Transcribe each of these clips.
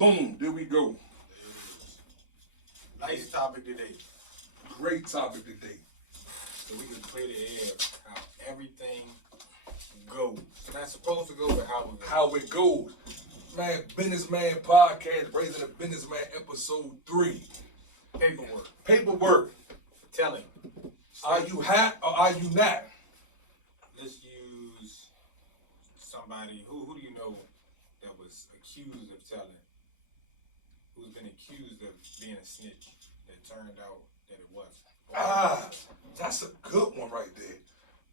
Boom, there we go. Nice topic today. Great topic today. So we can clear the air how everything goes. It's not supposed to go, but how it goes. Man, Businessman Podcast, Raising a Businessman, episode 3. Paperwork. Tell him. Are you hot or are you not? Let's use somebody. Who do you know that was accused of telling? Who's been accused of being a snitch that turned out that it wasn't? That's a good one right there.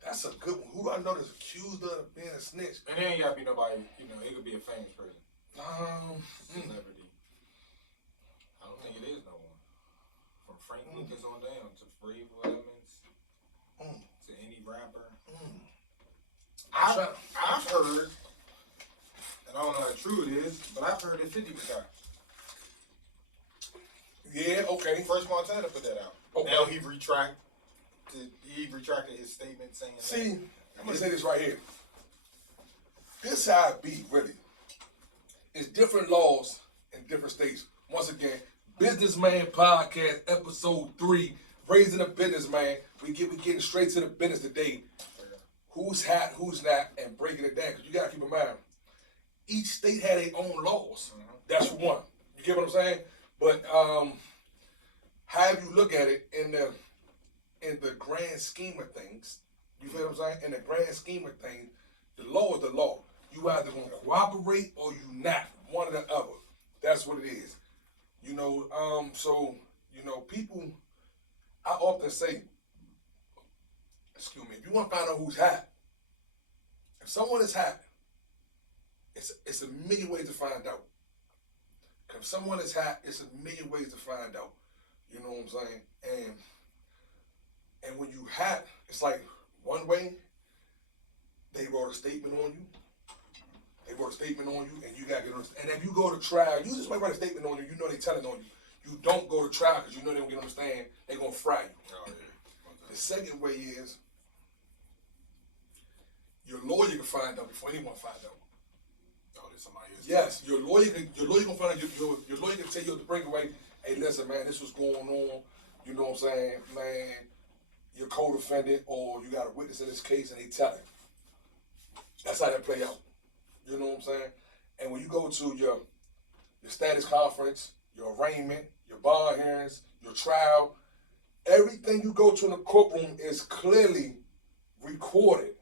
That's a good one. Who do I know that's accused of being a snitch? And it ain't gotta be nobody, it could be a famous person. Celebrity. I don't think it is no one. From Frank Lucas on down to Flavor Elements to any rapper. I've heard, and I don't know how true it is, but I've heard that 50 was got. Yeah, okay. First Montana put that out. Okay. Now he retracted his statement saying See, that. I'm going to say this right here. This how it be, really. It's different laws in different states. Once again, Businessman Podcast, episode 3, Raising a Businessman. We getting straight to the business today. Who's hot, who's not, and breaking it down. Because you got to keep in mind, each state had their own laws. That's one. You get what I'm saying? But however you look at it in the grand scheme of things, you feel what I'm saying? In the grand scheme of things, the law is the law. You either gonna cooperate or you not. One or the other. That's what it is. People, I often say, excuse me, if you want to find out who's hot, if someone is hot, it's a million ways to find out. If someone is hot, it's a million ways to find out. You know what I'm saying? And when you hot, it's like one way, they wrote a statement on you. And you got to get on. And if you go to trial, you just might write a statement on you. You know they telling on you. You don't go to trial because you know they don't get understand. They're going to fry you. Oh, yeah. The second way is your lawyer can find out before anyone find out. Oh, there's somebody else. Yes, your lawyer can find out. Your lawyer can tell you to break away. Hey, listen, man, this was going on. You know what I'm saying, man? You're co-defendant or you got a witness in this case, and they tell it. That's how that play out. You know what I'm saying? And when you go to your status conference, your arraignment, your bond hearings, your trial, everything you go to in the courtroom is clearly recorded.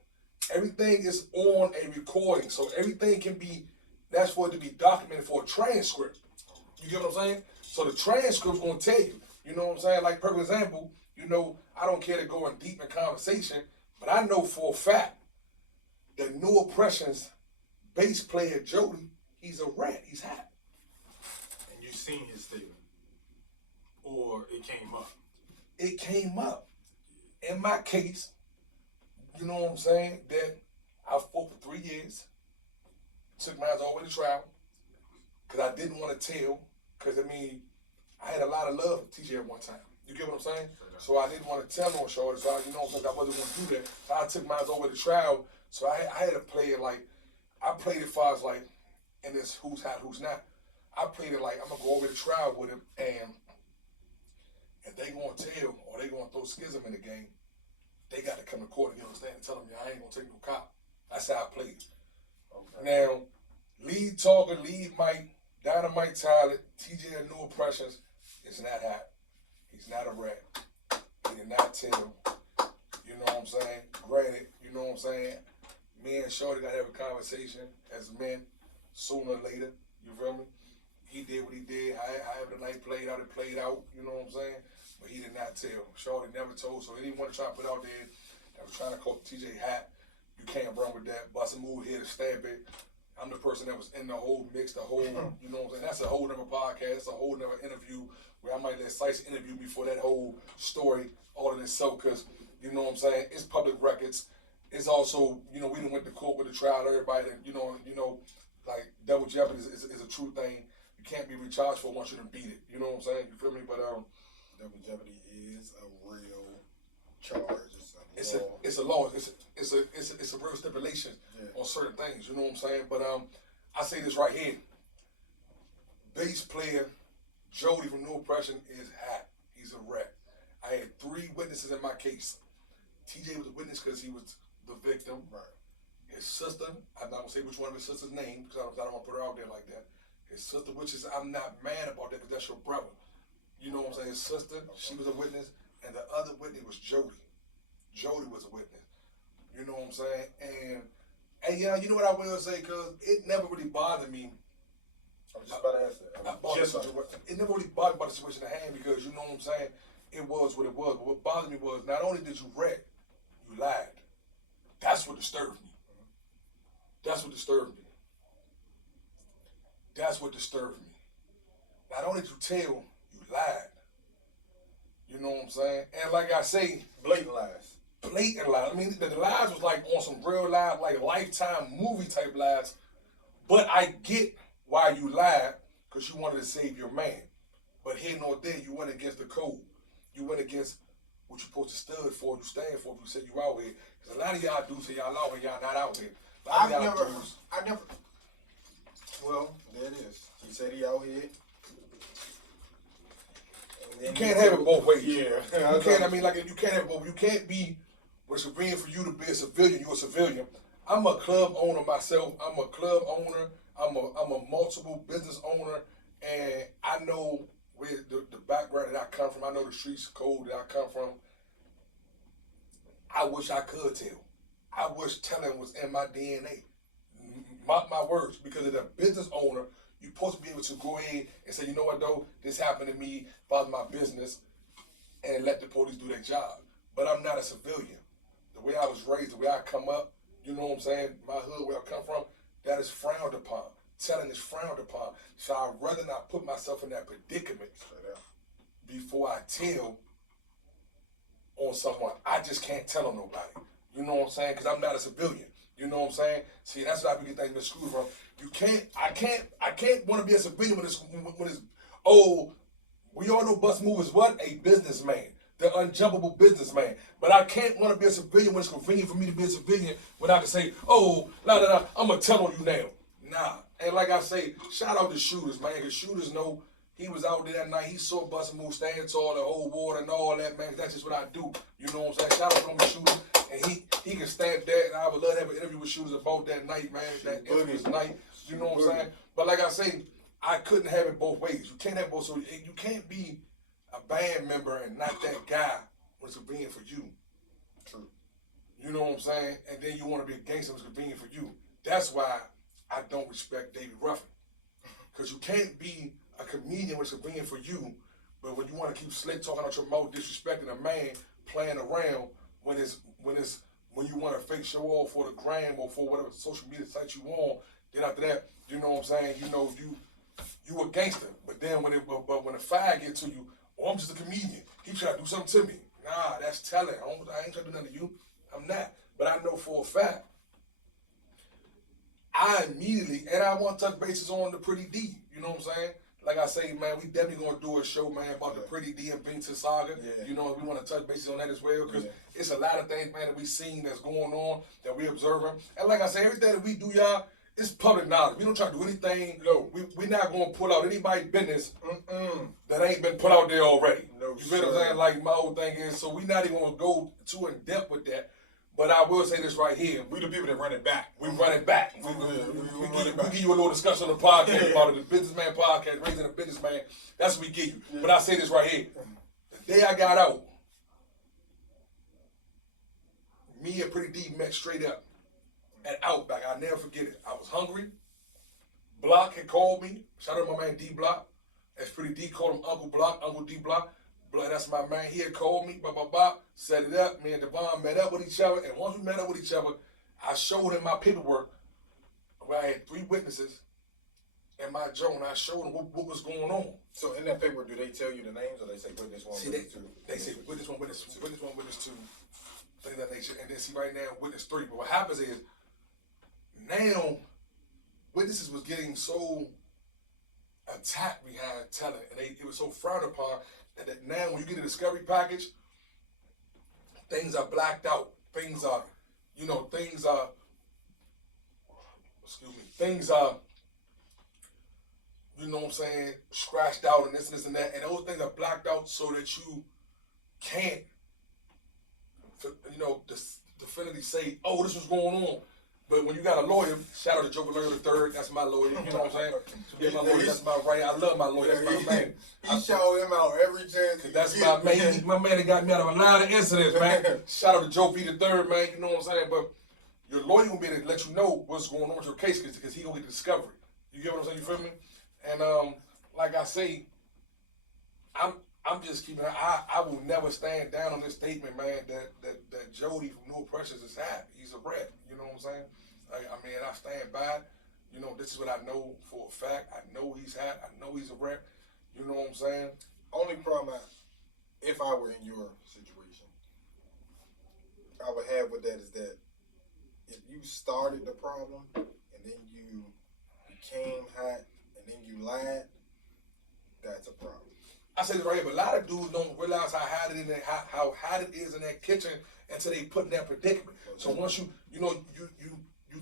Everything is on a recording. So everything can be, that's for it to be documented for a transcript. You get what I'm saying? So the transcript's going to tell you. You know what I'm saying? Like, for example, I don't care to go in deep in conversation, but I know for a fact that New Oppression's bass player Jody, he's a rat. He's hot. And you seen his statement? Or it came up? It came up. In my case, you know what I'm saying, that I fought for 3 years, took mine all the way to trial, because I didn't want to tell, because, I had a lot of love for TJ at one time. You get what I'm saying? So I didn't want to tell no shorty, so I wasn't going to do that. So I took mine all the way to trial, so I had to play it like, I played it far as like, in this who's hot, who's not. I played it like, I'm going to go over to trial with him, and if they going to tell, or they going to throw schism in the game, they got to come to court, you understand, and tell them, I ain't going to take no cop. That's how I played. Okay. Now, lead talker, lead Mike, Dynamite Tyler, TJ and New Oppressions is not hot. He's not a rat. He did not tell. You know what I'm saying? Granted, you know what I'm saying? Me and Shorty got to have a conversation as men sooner or later. You feel me? He did what he did. However the night played out, it played out. You know what I'm saying? But he did not tell. Shorty never told. So anyone trying to put out there that was trying to call TJ hot, you can't run with that. Bustamove here to stab it. I'm the person that was in the whole mix, the whole, you know what I'm saying? That's a whole nother podcast, that's a whole nother interview where I might let Sice interview me for that whole story all in itself, because, you know what I'm saying, it's public records. It's also, we done went to court with the trial, everybody, and, like, double jeopardy is a true thing. You can't be recharged for once you done beat it. You know what I'm saying? You feel me? But double jeopardy is a real charge. It's a law. It's a real stipulation on certain things. You know what I'm saying? But I say this right here. bass player, Jody from No Oppression, is hot. He's a wreck. I had 3 witnesses in my case. TJ was a witness because he was the victim. Right. His sister, I'm not going to say which one of his sister's name because I don't want to put her out there like that. His sister, which is, I'm not mad about that because that's your brother. You know what I'm saying? His sister, she was a witness, and the other witness was Jody. Jody was a witness. You know what I'm saying? And yeah, you know what I will say, because it never really bothered me. I was just about to ask that. It never really bothered me about the situation at hand because, you know what I'm saying, it was what it was. But what bothered me was not only did you wreck, you lied. That's what disturbed me. That's what disturbed me. That's what disturbed me. Not only did you tell, you lied. You know what I'm saying? And like I say, Blatant lies. Blatant lies. I mean, the lies was like on some real lies, like Lifetime movie type lies. But I get why you lied, because you wanted to save your man. But here nor there, you went against the code. You went against what you're supposed to stand for, you stand for, you said you out here. Because a lot of y'all do say y'all out here, y'all not out here. I never, well, there it is. He said he out here. You can't have it both ways. Yeah. You can't, I mean, like, you can't have it both. You can't be, what's convenient for you to be a civilian, you're a civilian. I'm a club owner myself. I'm a club owner. I'm a multiple business owner. And I know where the background that I come from. I know the streets code that I come from. I wish I could tell. I wish telling was in my DNA. My words, because as a business owner, you're supposed to be able to go in and say, you know what, though, this happened to me, follow my business, and let the police do their job. But I'm not a civilian. The way I was raised, the way I come up, you know what I'm saying, my hood, where I come from, that is frowned upon. Telling is frowned upon. So I'd rather not put myself in that predicament before I tell on someone. I just can't tell on nobody. You know what I'm saying? Because I'm not a civilian. You know what I'm saying? See, that's what I be getting things screwed from. I can't want to be a civilian when it's, oh, we all know Bustamove is what? A businessman. The unjumpable businessman. But I can't want to be a civilian when it's convenient for me to be a civilian when I can say, oh, I'm going to tell on you now. Nah. And like I say, shout out to shooters, man, because shooters know he was out there that night. He saw Bustamove stand tall, the whole water and all that, man. That's just what I do. You know what I'm saying? Shout out to them shooters. And he can stand there, and I would love to have an interview with shooters about that night, man. That infamous night. You know what I'm saying? But like I say, I couldn't have it both ways. You can't have both. So you can't be a band member and not that guy when it's convenient for you. True. You know what I'm saying? And then you want to be a gangster when it's convenient for you. That's why I don't respect David Ruffin. Because you can't be a comedian when it's convenient for you, but when you want to keep slick talking out your mouth, disrespecting a man, playing around when you want to fake show off for the gram or for whatever social media site you on, then after that, you know what I'm saying, you know, you a gangster. But then when the fire get to you, oh, I'm just a comedian. He try to do something to me. Nah, that's telling. I ain't trying to do nothing to you. I'm not. But I know for a fact, I immediately, and I want to touch bases on the Pretty D. You know what I'm saying? Like I say, man, we definitely going to do a show, man, about the Pretty D and Vincent saga. Yeah. You know, we want to touch bases on that as well, because it's a lot of things, man, that we seen that's going on, that we observing. And like I say, everything that we do, y'all, it's public knowledge. We don't try to do anything. No, we're not going to pull out anybody's business that ain't been put out there already. No, you feel what I'm saying? Like, my whole thing is, so we're not even going to go too in depth with that. But I will say this right here. We the people that run it back. We run it back. We give you a little discussion on the podcast about it. The Businessman Podcast, Raising a Businessman. That's what we give you. Yeah. But I say this right here. The day I got out, me and Pretty D met straight up at Outback. I'll never forget it. I was hungry. Block had called me. Shout out to my man D Block. As Pretty D called him Uncle Block, Uncle D Block. That's my man. He had called me, set it up. Me and Devon met up with each other. And once we met up with each other, I showed him my paperwork where I had 3 witnesses in my joint. I showed him what was going on. So in that paperwork, do they tell you the names or they say witness 1, witness 2? They say witness 1, witness 2, witness 1, witness 2, things of that nature. And then see right now, witness 3. But what happens is, now, witnesses was getting so attacked behind telling, and it was so frowned upon, that now when you get a discovery package, things are blacked out. Things are, you know what I'm saying, scratched out and this and that. And those things are blocked out so that you can't, you know, definitively say, oh, this was going on. But when you got a lawyer, shout out to Joe Valero III, that's my lawyer, you know what I'm saying? To be my lawyer, that's my right. I love my lawyer, that's my man. He shout him out every chance. That's my man. My man that got me out of a lot of incidents, man. Shout out to Joe V. the III, man, you know what I'm saying? But your lawyer gonna be able to let you know what's going on with your case because he gonna get the discovery. You get what I'm saying? You feel me? And like I say, I'm just keeping. I will never stand down on this statement, man. That Jody from New Oppressions is happy. He's a rat. You know what I'm saying? I mean, I stand by it. You know, this is what I know for a fact. I know he's happy. I know he's a rat. You know what I'm saying? Only problem, if I were in your situation, I would have with that is that if you started the problem and then you became hot and then you lied, that's a problem. I say this right here, but a lot of dudes don't realize how hot it is how hot it is in that kitchen until they put in that predicament. So once you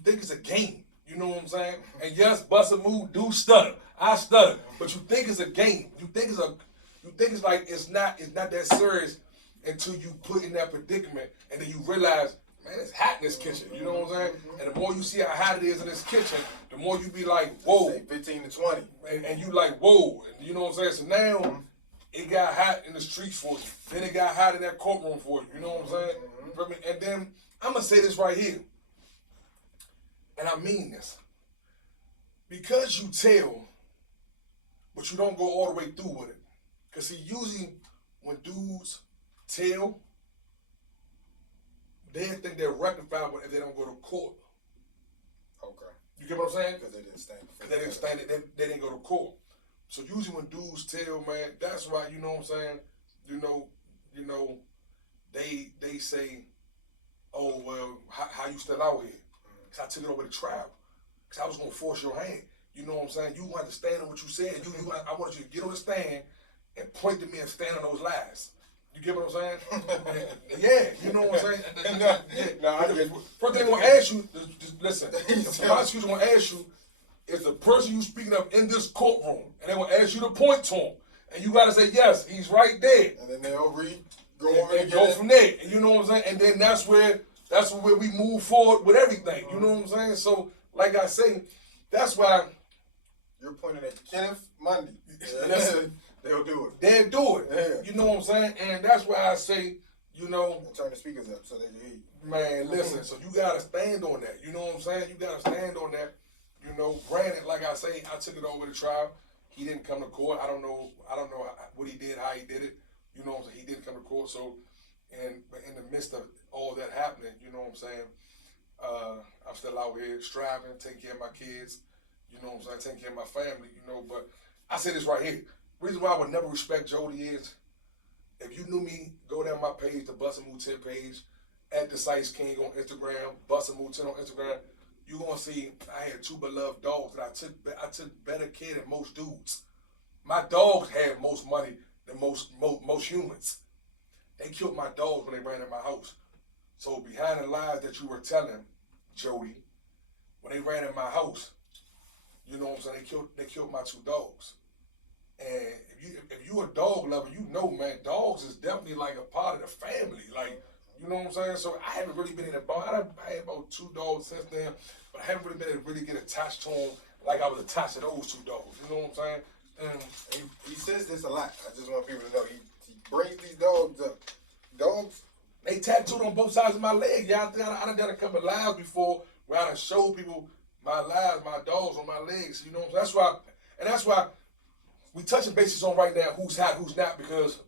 think it's a game, you know what I'm saying? And yes, Bustamove do stutter. I stutter, but you think it's a game. You think it's like it's not that serious until you put in that predicament, and then you realize, man, it's hot in this kitchen. You know what I'm saying? And the more you see how hot it is in this kitchen, the more you be like, whoa, say 15 to 20, and you like, whoa, and you know what I'm saying? So now. It got hot in the streets for you. Then it got hot in that courtroom for you. You know what I'm saying? You feel me? And then I'm gonna say this right here, and I mean this. Because you tell, but you don't go all the way through with it. Cause see, usually when dudes tell, they think they're rectified if they don't go to court. Okay. You get what I'm saying? Because they didn't stand. Because they didn't stand it. They didn't go to court. So usually when dudes tell, man, that's why, you know what I'm saying, you know, they say, oh, well, how you still out here? Because I took it over to trial. Because I was going to force your hand. You know what I'm saying? You want to stand on what you said. I wanted you to get on the stand and point to me and stand on those lies. You get what I'm saying? Yeah, you know what I'm saying? First thing I want to ask you, just listen, the prosecutor want to ask you, is the person you speaking of in this courtroom, and they will ask you to point to him, and you got to say yes, he's right there. And then they'll go from there. And you know what I'm saying? And then that's where we move forward with everything. You know what I'm saying? So, like I say, that's why you're pointing at Kenneth Mundy. They'll do it. They'll do it. Yeah. You know what I'm saying? And that's why I say, you know, and turn the speakers up so they can hear you. Man, listen. So you gotta stand on that. You know what I'm saying? You gotta stand on that. You know, granted, like I say, I took it over to trial. He didn't come to court. I don't know what he did, how he did it. You know what I'm saying? He didn't come to court. So, but in the midst of all that happening, you know what I'm saying? I'm still out here striving, taking care of my kids. You know what I'm saying? Taking care of my family. You know, but I say this right here. Reason why I would never respect Jody is, if you knew me, go down my page, the Bustamove 10 page, at the Sites King on Instagram, Bustamove 10 on Instagram. You're gonna see I had two beloved dogs that I took better care than most dudes. My dogs had most money than most humans. They killed my dogs when they ran in my house. So behind the lies that you were telling, Jody, when they ran in my house, you know what I'm saying, they killed my two dogs. And if you a dog lover, you know, man, dogs is definitely like a part of the family. Like, you know what I'm saying? So I haven't really been in a bond. I had about 2 dogs since then, but I haven't really been able to really get attached to them like I was attached to those 2 dogs. You know what I'm saying? And he says this a lot. I just want people to know. He brings these dogs up. Dogs, they tattooed on both sides of my leg. Yeah, I done done a couple of lives before where I done showed people my lives, my dogs on my legs. You know what I'm saying? That's why we touching bases on right now who's hot, who's not, because,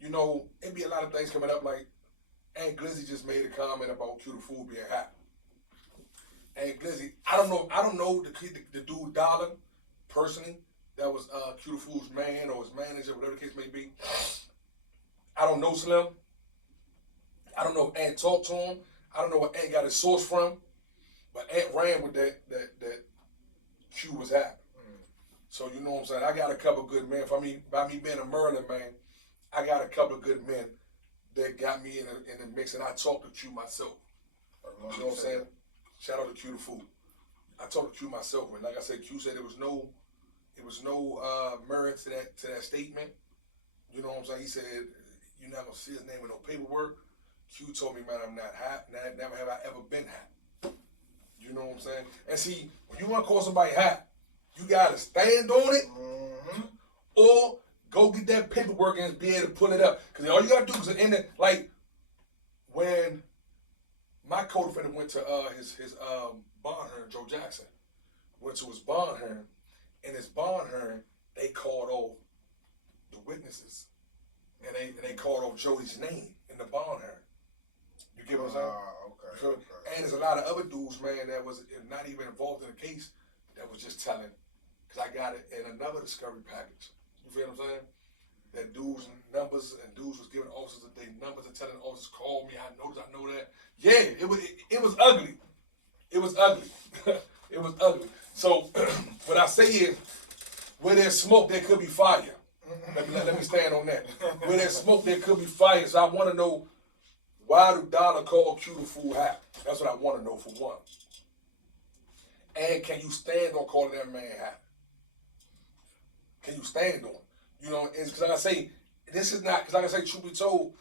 you know, it be a lot of things coming up like, Aunt Glizzy just made a comment about Q the Fool being hot. Aunt Glizzy, I don't know the dude Dollar personally. That was Q the Fool's man or his manager, whatever the case may be. I don't know Slim. I don't know if Aunt talked to him. I don't know where Aunt got his source from. But Aunt ran with that Q was hot. So you know what I'm saying? I got a couple of good men. By me being a Merlin man, I got a couple of good men that got me in the mix, and I talked to Q myself. You know what I'm saying? Shout out to Q the Fool. I talked to Q myself, and like I said, Q said it was no It was no merit to that statement. You know what I'm saying? He said, "You're not gonna see his name with no paperwork." Q told me, "Man, I'm not hot. Never have I ever been hot." You know what I'm saying? And see, when you want to call somebody hot, you gotta stand on it, or go get that paperwork and be able to pull it up. Because all you gotta do is in it, like when my co-defendant went to his bond hearing, Joe Jackson went to his bond hearing. In his bond hearing, they called off the witnesses, and they called off Jody's name in the bond hearing. You get what I'm saying? Okay. And there's a lot of other dudes, man, that was not even involved in the case that was just telling, because I got it in another discovery package. You feel what I'm saying? That dudes' numbers and dudes was giving officers their numbers and telling officers, "Call me. I know that." Yeah, it was ugly. It was ugly. It was ugly. So what I say is, where there's smoke, there could be fire. Let me stand on that. Where there's smoke, there could be fire. So I want to know, why do Dollar call Q the fool hat? That's what I want to know, for one. And can you stand on calling that man hat? Can you stand on it? You know, because like I say, this is not, because like I say, truth be told,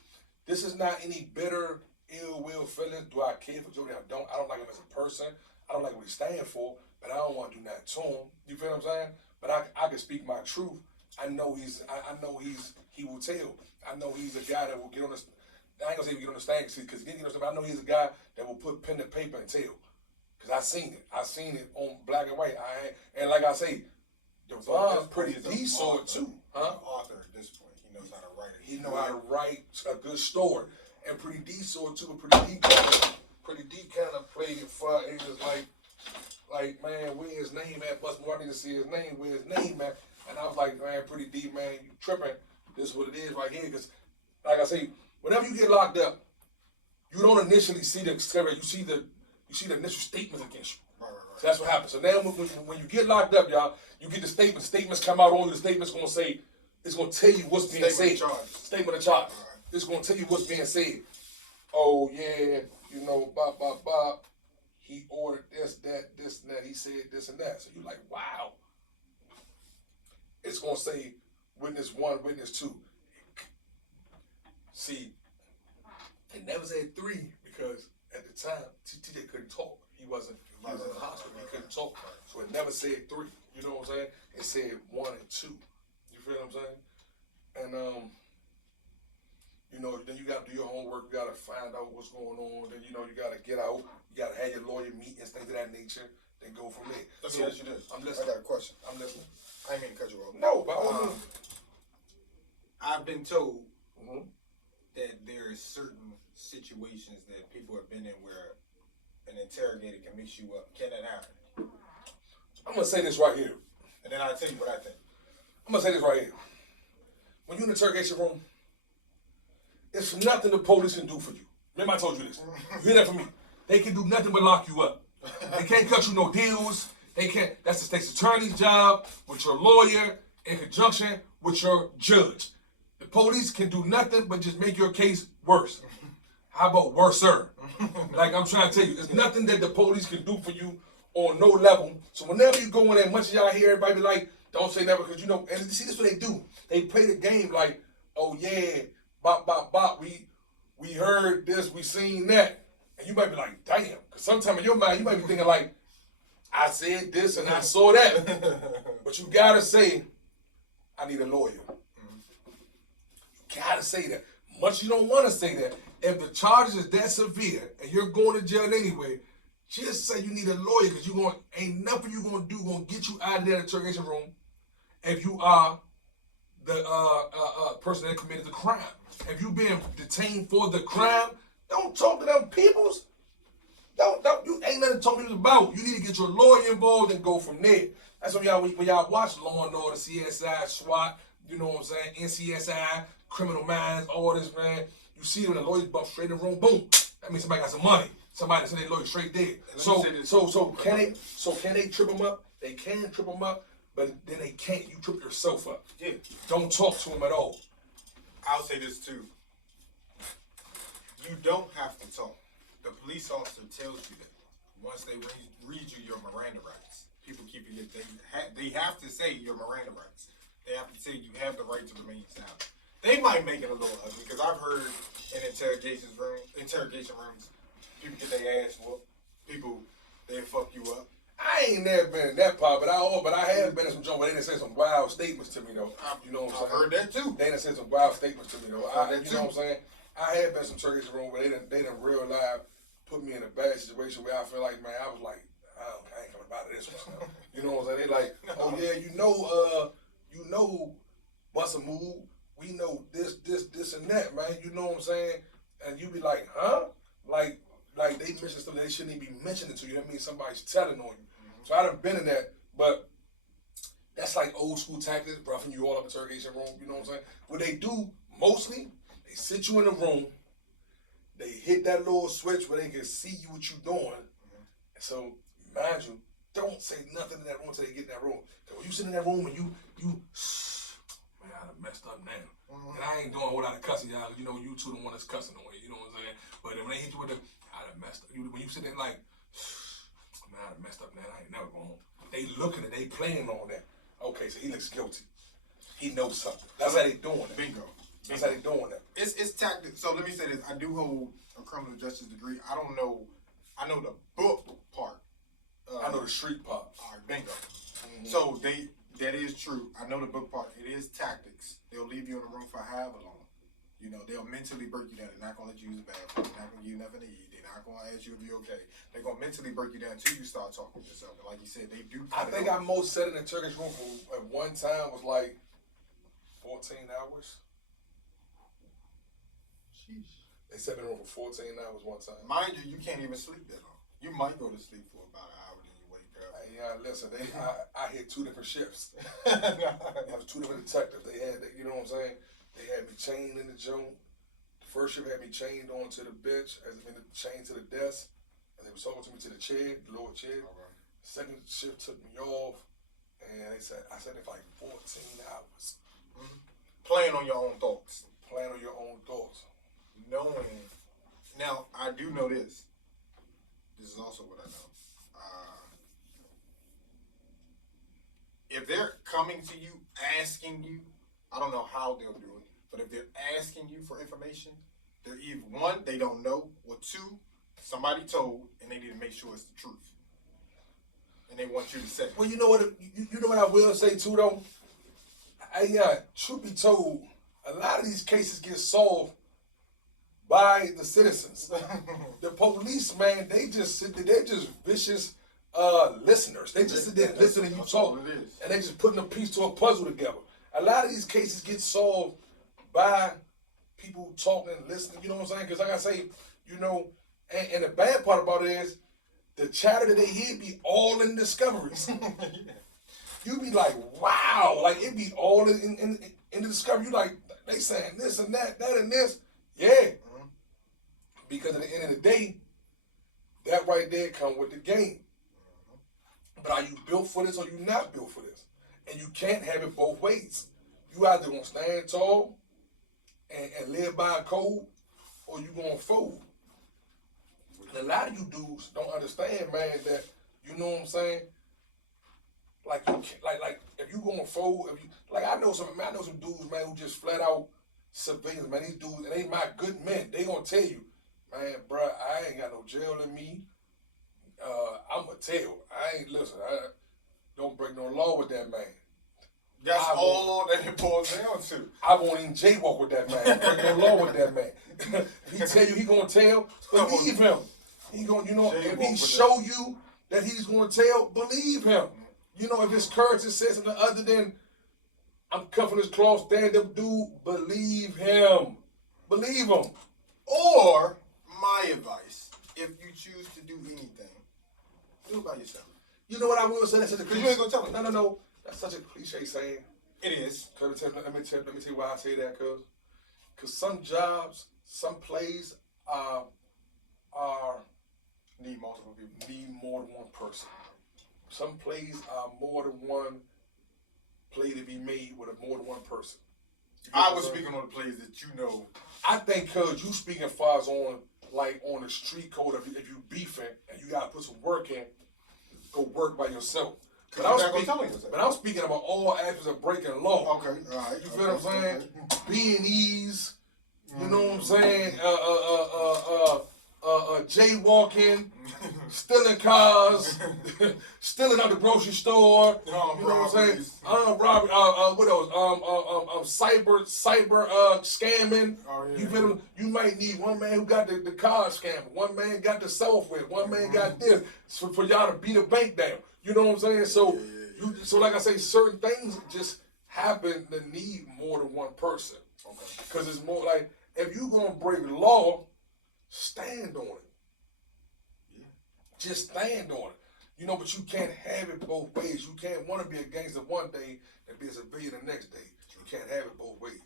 this is not any bitter, ill will feeling. Do I care for Jody? I don't. I don't like him as a person. I don't like what he stands for, but I don't want to do that to him. You feel what I'm saying? But I can speak my truth. I know he will tell. I know he's a guy that will get on the, I ain't gonna say he will get on the stand because he didn't get on the stand, but I know he's a guy that will put pen to paper and tell. Because I seen it on black and white. And like I say, Devon's pretty decent too. Huh? Author at this point. He knows how to write it. He know how to write a good story. And pretty decent too. Pretty D kind of played it for. It was like, man, where his name at? Bustamove, I need to see his name. Where his name at? And I was like, man, pretty D, man, you tripping. This is what it is right here. Because, like I say, whenever you get locked up, you don't initially see the discovery. You see the initial statements against you. Right. So that's what happens. So now when you get locked up, y'all, you get the statements. Statements come out on you. The statement's gonna say, it's gonna tell you what's being said. Statement of charge. It's gonna tell you what's being said. Oh yeah, you know, blah. He ordered this, that, this, and that. He said this and that. So you're like, wow. It's gonna say witness 1, witness 2. See, it never said 3 because at the time TJ couldn't talk. He was in the hospital. He couldn't talk, so it never said 3. You know what I'm saying? It said 1 and 2. You feel what I'm saying? And you know, then you got to do your homework. You got to find out what's going on. Then you know you got to get out. You got to have your lawyer meetings, things of that nature. Then go from there. Let me ask you this. I'm listening. I got a question. I'm listening. I ain't mean to cut you off. No, by all means. I've been told that there are certain situations that people have been in where an interrogator can mix you up. Can that happen? I'm gonna say this right here. And then I'll tell you what I think. I'm gonna say this right here. When you're in the interrogation room, it's nothing the police can do for you. Remember I told you this. You hear that from me? They can do nothing but lock you up. They can't cut you no deals. They can't. That's the state's attorney's job with your lawyer in conjunction with your judge. The police can do nothing but just make your case worse. How about worser? Like I'm trying to tell you, there's nothing that the police can do for you on no level. So whenever you go in there, much of y'all hear everybody be like, don't say never, because you know, and see, this is what they do. They play the game like, oh yeah, bop, we heard this, we seen that. And you might be like, damn, because sometime in your mind, you might be thinking like, I said this and I saw that. But you gotta say, I need a lawyer. You gotta say that. Much you don't want to say that. If the charges is that severe and you're going to jail anyway, just say you need a lawyer because ain't nothing you gonna do gonna get you out of that interrogation room if you are the person that committed the crime. If you been detained for the crime, don't talk to them peoples. You ain't nothing to talk to them about. You need to get your lawyer involved and go from there. That's when y'all watch Law and Order, CSI, SWAT, you know what I'm saying, NCSI, Criminal Minds, all this, man. You see when the lawyers bump straight in the room, boom. That means somebody got some money. Somebody sent their lawyer straight there. So can they trip them up? They can trip them up, but then they can't. You trip yourself up. Yeah. Don't talk to them at all. I'll say this too. You don't have to talk. The police officer tells you that once they read you your Miranda rights. people keep you. They have to say your Miranda rights. They have to say you have the right to remain silent. They might make it a little ugly because I've heard in interrogation rooms, people get their ass whooped. People they fuck you up. I ain't never been in that part, but I have been in some joints where they done said some wild statements to me though. You know what I'm saying? I've heard that too. They done said some wild statements to me though. You know what I'm saying? I have been in some interrogation room where they done real live put me in a bad situation where I feel like, man, I was like, I ain't coming out of this one. You know what I'm saying? They like, oh yeah, you know, Bustamove. We know this, and that, man. You know what I'm saying? And you be like, huh? Like they mention stuff that they shouldn't even be mentioning to you. That means somebody's telling on you. So I done been in that, but that's like old school tactics, roughing you all up in the interrogation room. You know what I'm saying? What they do mostly, they sit you in a room, they hit that little switch where they can see you what you doing. So mind you, don't say nothing in that room until they get in that room. Cause when you sit in that room and you man, I done messed up now. And I ain't doing a whole lot of cussing, y'all. You know, you two the one that's cussing on you. You know what I'm saying? But when they hit you with the, I done messed up. When you sit there like, man, I done messed up, man. I ain't never going. They looking at, they playing on that. Okay, so he looks guilty. He knows something. That's how they doing it. Bingo. That's how they doing it. It's tactics. So let me say this: I do hold a criminal justice degree. I don't know. I know the book part. I know the street part. All right, bingo. So that is true. I know the book part. It is tactics. They'll leave you in the room for however long. You know, they'll mentally break you down. They're not gonna let you use the bathroom. They're not gonna give you nothing to eat. They're not gonna ask you if you're okay. They're gonna mentally break you down until you start talking to yourself. And like you said, they do. I think I most sat in the Turkish room for at one time was like 14 hours. Sheesh. They sat in the room for 14 hours one time. Mind you, you can't even sleep that long. You might go to sleep for about an hour, then you wake up. Yeah, listen, I had two different shifts. It was two different detectives. They had, you know what I'm saying? They had me chained in the joint. The first shift had me chained onto the bench, as in chained to the desk. And they were talking to me to the chair, the lower chair. Okay. Second shift took me off, and I sat there for like 14 hours. Playing on your own thoughts. Playing on your own thoughts. Knowing. Now, I do know this. This is also what I know. If they're coming to you, asking you, I don't know how they'll do it, but if they're asking you for information, they're either one, they don't know, or two, somebody told, and they need to make sure it's the truth. And they want you to say. Well, you know what? You know what I will say too, though. Truth be told, a lot of these cases get solved by the citizens. The police, man, they just sit there. They're just vicious listeners. They just sit there and listen and you talk, and they just putting a piece to a puzzle together. A lot of these cases get solved by people talking and listening. You know what I'm saying? Because like I say, you know, and the bad part about it is the chatter that they hear be all in discoveries. You be like, wow, like it be all in the discovery. You like, they saying this and that and this. Yeah. Because at the end of the day, that right there come with the game. But are you built for this or you not built for this? And you can't have it both ways. You either gonna stand tall and live by a code, or you gonna fold. And a lot of you dudes don't understand, man, that, you know what I'm saying? Like if you gonna fold, I know some dudes, man, who just flat out civilians, man. These dudes, and they my good men. They gonna tell you, man, bruh, I ain't got no jail in me. I'ma tell. I ain't listen. I don't break no law with that man. That's all that it boils down to. I won't even jaywalk with that man. Break no law with that man. If he tell you he gonna tell, believe him. He gonna, you know, if he show you that he's gonna tell, believe him. You know, if his courage says something other than I'm cuffing his claw, stand up, dude, believe him. Believe him. Or my advice, if you choose to do anything, do it by yourself. You know what I will say? That's such a cliche. You ain't gonna tell me. No. That's such a cliche saying. It is. Let me tell you why I say that, cause some jobs, some plays are need multiple people. Need more than one person. Some plays are more than one play to be made with more than one person. I was speaking on the plays that you know. I think cause you speaking far as on the street code, if you beefing and you gotta put some work in, go work by yourself. But I'm speaking about all aspects of breaking law. Okay, all right. You feel what I'm saying? B&Es, you know what I'm saying? Jaywalking, stealing cars, stealing out the grocery store. You know what I'm saying? Robbery. What else? Cyber scamming. Oh, yeah. You feel me? You might need one man who got the card scamming, one man got the software, one man got this for y'all to beat a bank down. You know what I'm saying? So, so like I say, certain things just happen to need more than one person. Okay. Because it's more like, if you gonna break law, stand on it. Yeah. Just stand on it. You know, but you can't have it both ways. You can't want to be a gangster one day and be a civilian the next day. You can't have it both ways.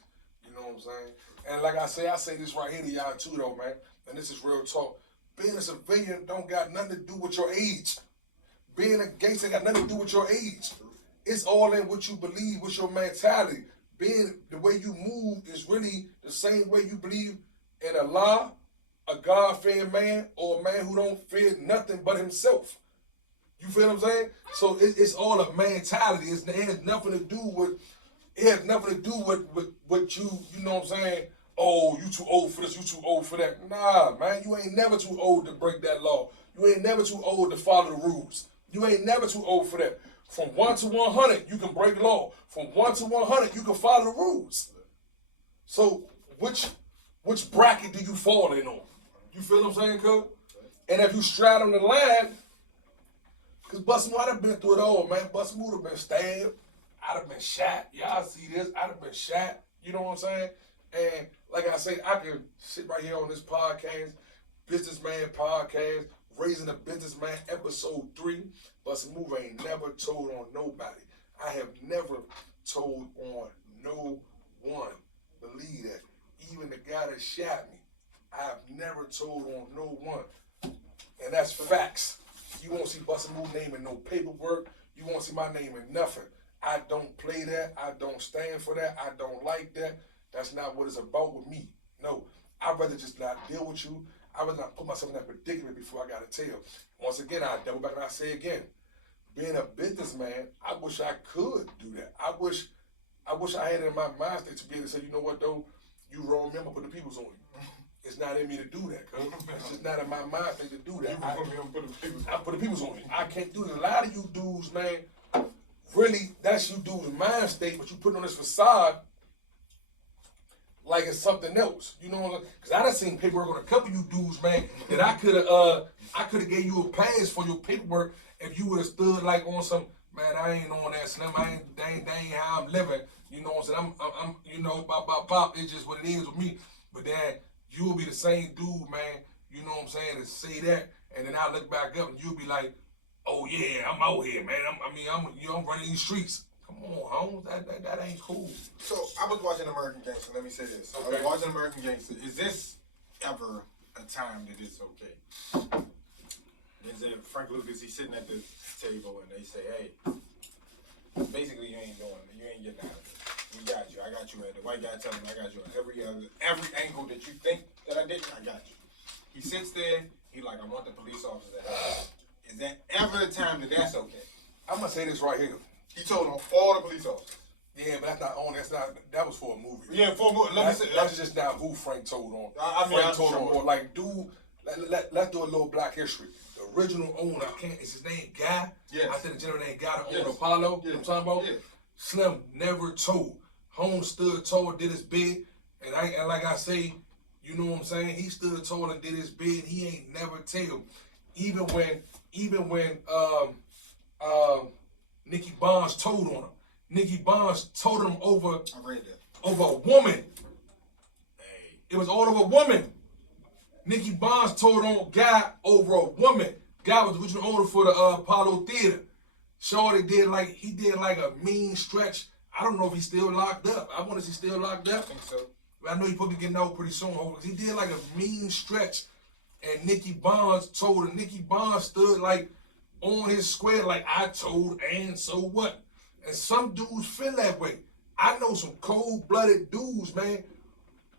You know what I'm saying? And like I say this right here to y'all too, though, man. And this is real talk. Being a civilian don't got nothing to do with your age. Being a gangster got nothing to do with your age. It's all in what you believe, what's your mentality. Being the way you move is really the same way you believe in Allah, a God-fearing man, or a man who don't fear nothing but himself. You feel what I'm saying? So it's all a mentality. It has nothing to do with what you know what I'm saying? Oh, you too old for this, you too old for that. Nah, man, you ain't never too old to break that law. You ain't never too old to follow the rules. You ain't never too old for that. From 1 to 100, you can break law. From 1 to 100, you can follow the rules. So which bracket do you fall in on? You feel what I'm saying, cuz? And if you straddle the line, because Bustamove, I'd have been through it all, man. Bustamove would have been stabbed. I'd have been shot. Y'all see this. I'd have been shot. You know what I'm saying? And like I say, I can sit right here on this podcast, Businessman Podcast, Raising a Businessman, episode 3. Bustamove ain't never told on nobody. I have never told on no one. Believe that. Even the guy that shot me, I have never told on no one. And that's facts. You won't see Bustamove name in no paperwork. You won't see my name in nothing. I don't play that. I don't stand for that. I don't like that. That's not what it's about with me. No. I'd rather just not deal with you. I'd rather not put myself in that predicament before I got to tell. Once again, I double back and I say again, being a businessman, I wish I could do that. I wish I had it in my mind state to be able to say, you know what though, you wrong me, I'm gonna put the peoples on you. It's not in me to do that, cuz. It's just not in my mind state to do that. I put the peoples on you. I can't do that. A lot of you dudes, man, really, that's you dudes' mind state, but you put on this facade like it's something else. You know, because I done seen paperwork on a couple of you dudes, man, that I could have gave you a pass for your paperwork if you would have stood like on some, man, I ain't on that slim, that ain't how I'm living. You know what I'm saying? I'm you know, bop, it's just what it is with me. But then you'll be the same dude, man, you know what I'm saying, to say that, and then I look back up and you'll be like, oh yeah, I'm out here, man. I'm running these streets. Come on, Holmes, that ain't cool. So I was watching American Gangster. Let me say this. Okay. I was watching American Gangster. Is this ever a time that it's okay? Then Frank Lucas, he's sitting at the table and they say, hey, basically you ain't getting out of it. We got you. I got you. The white guy telling him, I got you on every angle that you think that I didn't, I got you. He sits there, he like, I want the police officer to help. Is that ever a time that that's okay? I'm gonna say this right here. He told on all the police officers. Yeah, but that's not on. That was for a movie. Yeah, for a movie. That's just not who Frank told on. Frank told sure. on more like, dude. Let's do a little Black history. The original owner, is his name Guy? Yes. I think the general name Guy, the owner of Apollo. You know what I'm talking about? Yeah. Slim never told. Holmes stood tall, did his bid, and like I say, you know what I'm saying? He stood tall and did his bid. He ain't never tell. Even when Nicky Barnes told on him. Nicky Barnes told him over a woman. Hey. It was all over a woman. Nicky Barnes told on Guy over a woman. Guy was the original owner for the Apollo Theater. Shorty did like a mean stretch. I don't know if he's still locked up. I wonder if he's still locked up. I think so. I know he's probably getting out pretty soon. He did like a mean stretch. And Nicky Barnes told her. Nicky Barnes stood like on his square like I told, and so what? And some dudes feel that way. I know some cold-blooded dudes, man,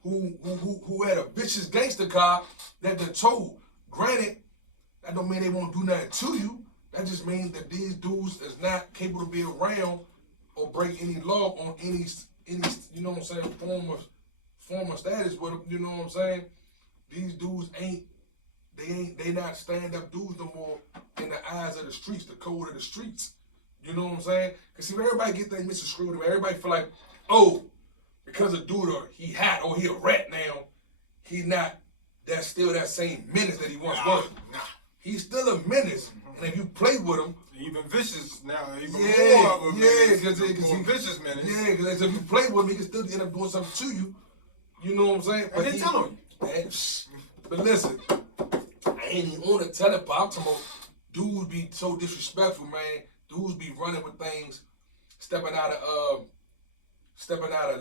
who had a vicious gangster car that they told. Granted, that don't mean they won't do nothing to you, that just means that these dudes is not capable to be around or break any law on any you know what I'm saying, form of status with them, you know what I'm saying? These dudes they not stand up dudes no more in the eyes of the streets, the code of the streets. You know what I'm saying? Cause see, when everybody get things misconstrued, everybody feel like, oh, because a dude or he hot or he a rat now, he not that's still that same menace that he once was. Nah. He's still a menace, and if you play with him, even vicious now, even more of a more vicious menace. Yeah, because if you play with him, he can still end up doing something to you. You know what I'm saying? But he telling you. But listen, I ain't even on the telling, but I'm talking about dudes be so disrespectful, man. Dudes be running with things, stepping out of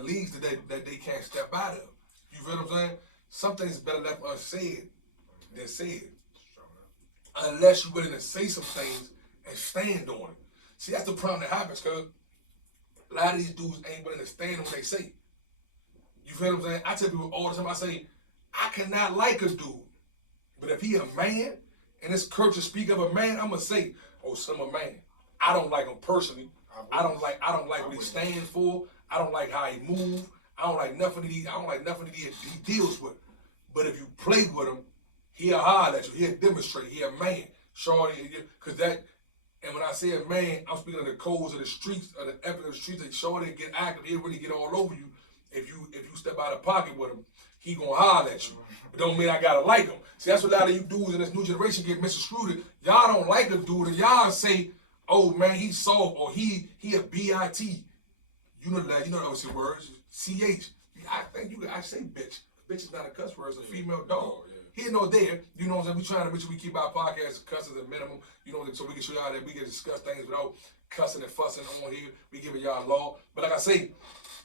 leagues that they can't step out of. You feel what I'm saying? Something's better left unsaid than said. Unless you're willing to say some things and stand on it. See, that's the problem that happens, cause a lot of these dudes ain't willing to stand on what they say. You feel what I'm saying? I tell people all the time, I say, I cannot like a dude, but if he a man, and it's courage to speak of a man, I'm gonna say, oh, son of a man. I don't like him personally. I don't like what he stands for. I don't like how he move. I don't like nothing that he deals with. But if you play with him, he'll holler at you. He'll demonstrate. He a man. Shorty, cause that. And when I say a man, I'm speaking of the codes of the streets, of the epic of the streets. That Shorty get active. He'll really get all over you. If you step out of pocket with him, he gonna holler at you. It don't mean I gotta like him. See, that's what a lot of you dudes in this new generation get misconstrued. Y'all don't like a dude, and y'all say, oh man, he's soft, or he a B-I-T. You know those words. CH. I say bitch. Bitch is not a cuss word, it's a female dog. Here no there. You know what I'm saying? We trying to make sure we keep our podcast cussing at minimum, you know, so we can show y'all that we can discuss things without cussing and fussing on here. We giving y'all law. But like I say,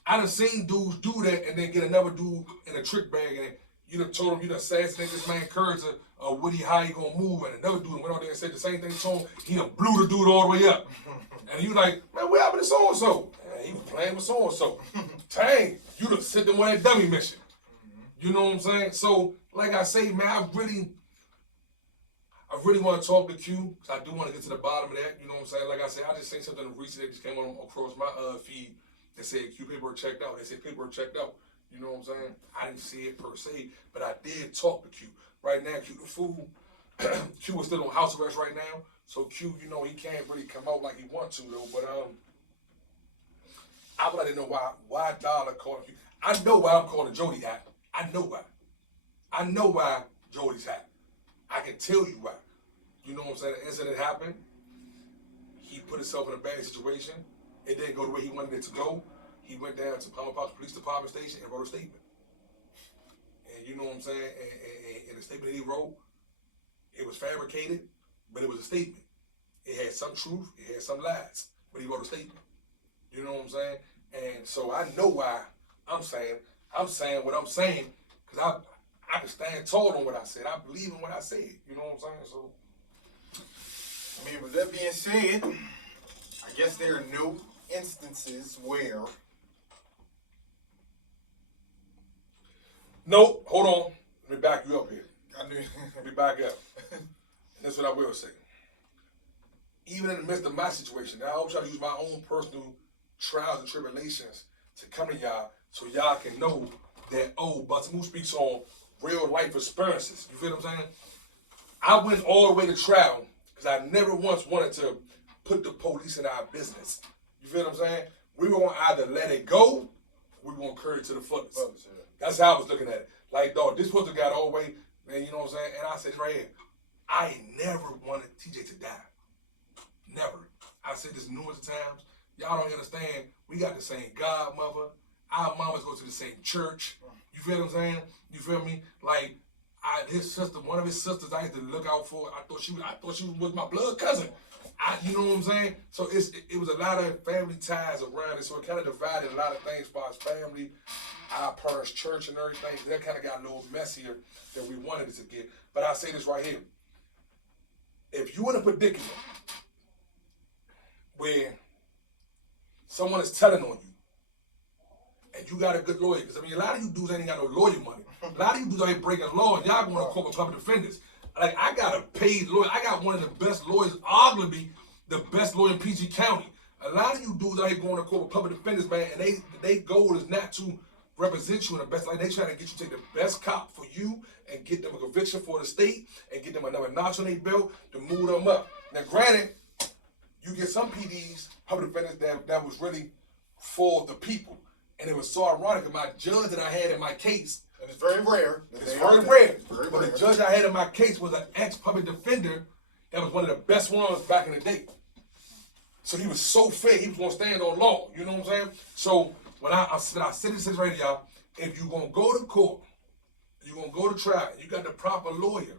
I done seen dudes do that and then get another dude in a trick bag and you done told him you done assassinated this man Courage or Woody, how he gonna move, and another dude went out there and said the same thing to him. He done blew the dude all the way up. And you like, man, what happened to so-and-so? He was playing with so-and-so. Dang, you done sent them on that dummy mission. You know what I'm saying? So, like I say, man, I really want to talk to Q, because I do want to get to the bottom of that. You know what I'm saying? Like I said, I just seen something recently that just came on across my feed that said Q paperwork checked out. They said paperwork checked out. You know what I'm saying? I didn't see it per se, but I did talk to Q. Right now, Q the fool, Q is still on house arrest right now. So Q, you know, he can't really come out like he wants to though. But I would like to know why Dollar calling Q. I know why I'm calling Jody hat. I know why. I know why Jody's hat. I can tell you why. You know what I'm saying? The incident happened. He put himself in a bad situation. It didn't go the way he wanted it to go. He went down to Palmer Park Police Department station and wrote a statement. And you know what I'm saying? And the statement he wrote, it was fabricated, but it was a statement. It had some truth, it had some lies, but he wrote a statement. You know what I'm saying? And so I know why I'm saying what I'm saying, because I can stand tall on what I said. I believe in what I said. You know what I'm saying? So, I mean, with that being said, I guess there are no instances where. No, hold on. Let me back you up here. I knew. Let me back up. And that's what I will say. Even in the midst of my situation, I always try to use my own personal trials and tribulations to come to y'all so y'all can know that, oh, Bustamove speaks on real life experiences. You feel what I'm saying? I went all the way to trial because I never once wanted to put the police in our business. You feel what I'm saying? We were going to either let it go, or we were going to carry it to the fullest. That's how I was looking at it. Like, dog, this supposed to got all the way, man, you know what I'm saying? And I said right here, I ain't never wanted TJ to die. Never. I said this numerous times. Y'all don't understand. We got the same godmother. Our mamas go to the same church. You feel what I'm saying? You feel me? Like, his sister, one of his sisters, I used to look out for. I thought she was my blood cousin. You know what I'm saying? So it was a lot of family ties around it. So it kind of divided a lot of things as far as family, our parents' church, and everything. That kind of got a little messier than we wanted it to get. But I say this right here: if you're in a predicament where someone is telling on you, and you got a good lawyer, because I mean, a lot of you dudes ain't got no lawyer money. A lot of you dudes out here breaking law, and y'all going to court with public defenders. like I got a paid lawyer. I got one of the best lawyers, arguably the best lawyer in PG County. A lot of you dudes out here going to court with public defenders, man, and they goal is not to represent you in the best light. They trying to get you to take the best cop for you and get them a conviction for the state and get them another notch on their belt to move them up. Now, granted, you get some PDs, public defenders, that was really for the people. And it was so ironic that my judge that I had in my case, And it's very rare. it's very rare. Very But rare. the judge I had in my case was an ex-public defender that was one of the best ones back in the day. So he was so fair, he was going to stand on law. You know what I'm saying? So when I said this right here, y'all, if you're going to go to court, you're going to go to trial, you got the proper lawyer,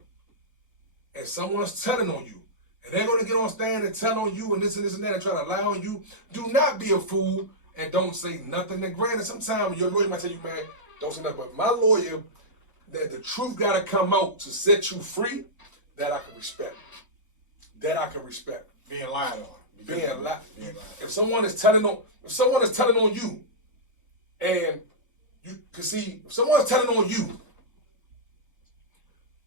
and someone's telling on you, and they're going to get on stand and tell on you and this and that and try to lie on you, do not be a fool and don't say nothing. And granted, sometimes your lawyer might tell you, man, don't say nothing. But my lawyer, that the truth got to come out to set you free, that I can respect. That I can respect. Being lied on. Being lied. If someone is telling on you, and you can see, if someone's telling on you,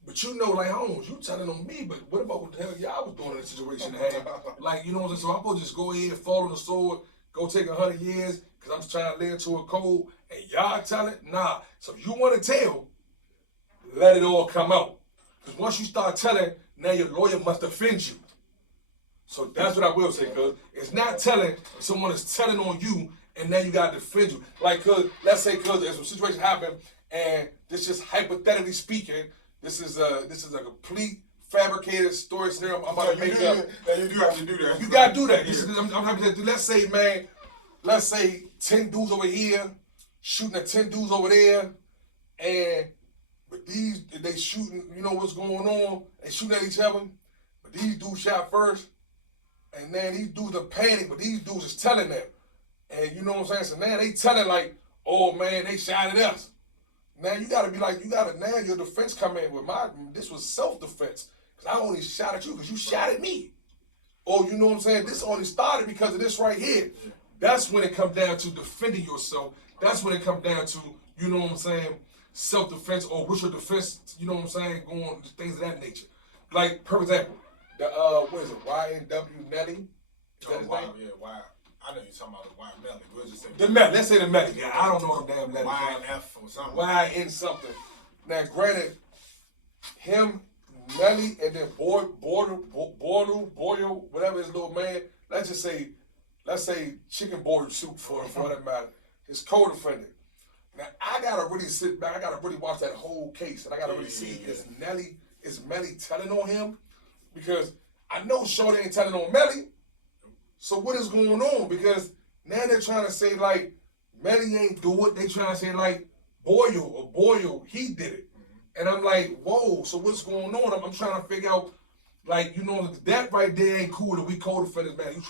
but you know, like, Holmes, you telling on me, but what about what the hell y'all was doing in the situation? Like, you know what I'm saying? So I'm supposed to just go ahead, fall on the sword, go take 100 years, because I'm trying to live to a code, and y'all tell it? Nah. So if you want to tell, let it all come out. Because once you start telling, now your lawyer must defend you. So that's what I will say, cuz it's not telling if someone is telling on you and now you gotta defend you. Like, cuz, let's say, cuz there's some situation happen and this just hypothetically speaking, this is a complete fabricated story scenario I'm about to make up. You do have to do that. You gotta do that. Yeah. I'm happy to. Let's say, man, let's say 10 dudes over here shooting at 10 dudes over there, and but these they shooting, you know what's going on? They shooting at each other, but these dudes shot first, and then these dudes are panic, but these dudes is telling them, and you know what I'm saying? So now they telling like, oh man, they shot at us. Now you gotta be like, now your defense come in with this was self-defense. Cause I only shot at you because you shot at me. Or you know what I'm saying? This only started because of this right here. That's when it comes down to defending yourself. That's when it comes down to, you know what I'm saying, self-defense or what's your defense, you know what I'm saying, going things of that nature. Like, for example, the what is it, YNW Nelly? Is that his name? Yeah, why? I know you're talking about the Y Melly. We'll just say The Melly. Let's say the Melly. Yeah, I don't know them damn letters. YNF or something. YN something. Now, granted, him, Melly, and then Boyle, whatever his little man. Let's say chicken boiled soup for that matter. His co-defendant. Now I gotta really sit back. I gotta really watch that whole case, and I gotta really see is Melly telling on him, because I know Shorty ain't telling on Melly. So what is going on? Because now they're trying to say like Melly ain't do it. They trying to say like Boyle, he did it. And I'm like, whoa, so what's going on? I'm trying to figure out, like, you know, that right there ain't cool that we co-defenders, man.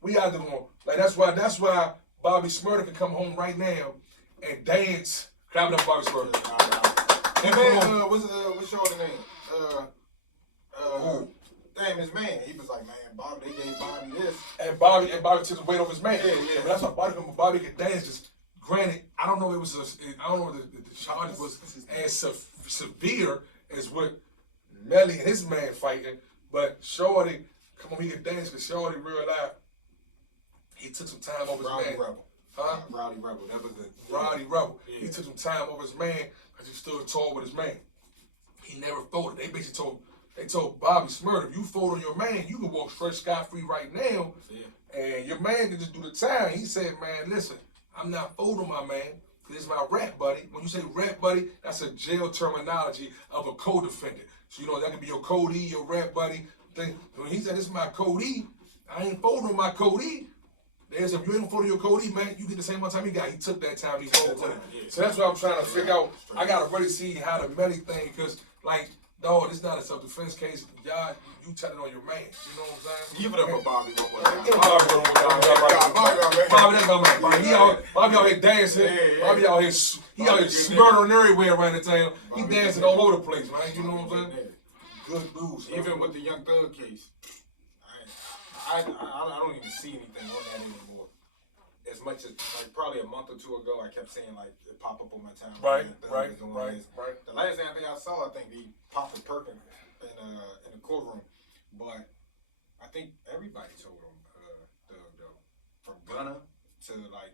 We out there going, like, that's why Bobby Smurder can come home right now and dance. Clap it up, Bobby Smurder. And man, what's your other name? Damn, his man. He was like, man, Bobby, they gave Bobby this. And Bobby took the weight off his man. Yeah. But that's why Bobby could dance. Just granted, I don't know if the charge was as severe as what Melly and his man fighting, but Shorty, come on, he could dance because Shorty realized he took some time over his Rowdy man. Rebel. Huh? Rowdy Rebel. That was the Rowdy Rebel. Yeah. He took some time over his man because he stood tall with his man. He never folded. They basically told Bobby Smurder, if you fold on your man, you can walk straight scot-free right now, and your man can just do the time. He said, man, listen, I'm not folding my man. This is my rap buddy. When you say rap buddy, that's a jail terminology of a co-defendant. So, you know, that could be your Cody, your rap buddy. When he said, this is my Cody, I ain't folding my Cody. They said, if you ain't folding your Cody, man, you get the same amount of time he got. He took that time, he folded with it. So that's what I'm trying to figure out. I got to really see how the Melly thing, because, like, dog, it's not a self-defense case. Y'all, you telling on your man. You know what I'm saying? Give it up for Bobby one more time. Give Bobby one more time. Bobby, that's my man. Bobby out here dancing. Bobby out here, he out here smurdering everywhere around the town. He dancing all over the place, man. You know what I'm saying? Good news. Even with the Young Thug case, I don't even see anything on that anymore. As much as, like, probably a month or two ago, I kept saying, like, it pop up on my time. Right. The last thing I think I saw, I think he popped a perk in the courtroom, but I think everybody told him, Doug, though, from Gunna to like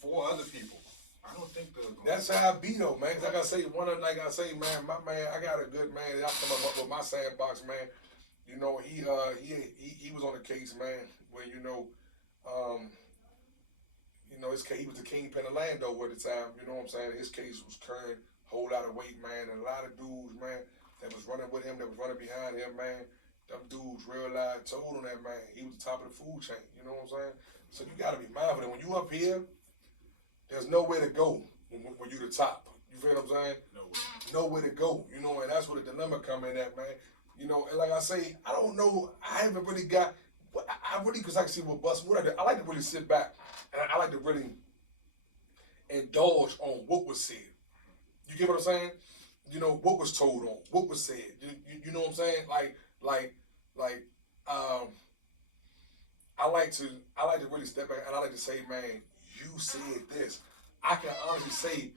4 other people. I don't think Doug. That's how I be though, man. 'Cause like I say, man, my man, I got a good man. I come up with my sandbox, man. You know, he was on the case, man. Where his case, he was the kingpin of Lando at the time. You know what I'm saying? His case was carrying a whole lot of weight, man, and a lot of dudes, man, that was running with him, that was running behind him, man. Them dudes realized, told him that, man, he was the top of the food chain. You know what I'm saying? So you got to be mindful that when you up here, there's nowhere to go when you the top. You feel what I'm saying? Nowhere to go. You know, and that's where the dilemma come in at, man. You know, and like I say, I don't know. I haven't really got. I really, because I can see what I like to really sit back and I like to really indulge on what was said. You get what I'm saying? You know, what was told on, what was said. You know what I'm saying? I like to really step back and I like to say, man, you said this. I can honestly say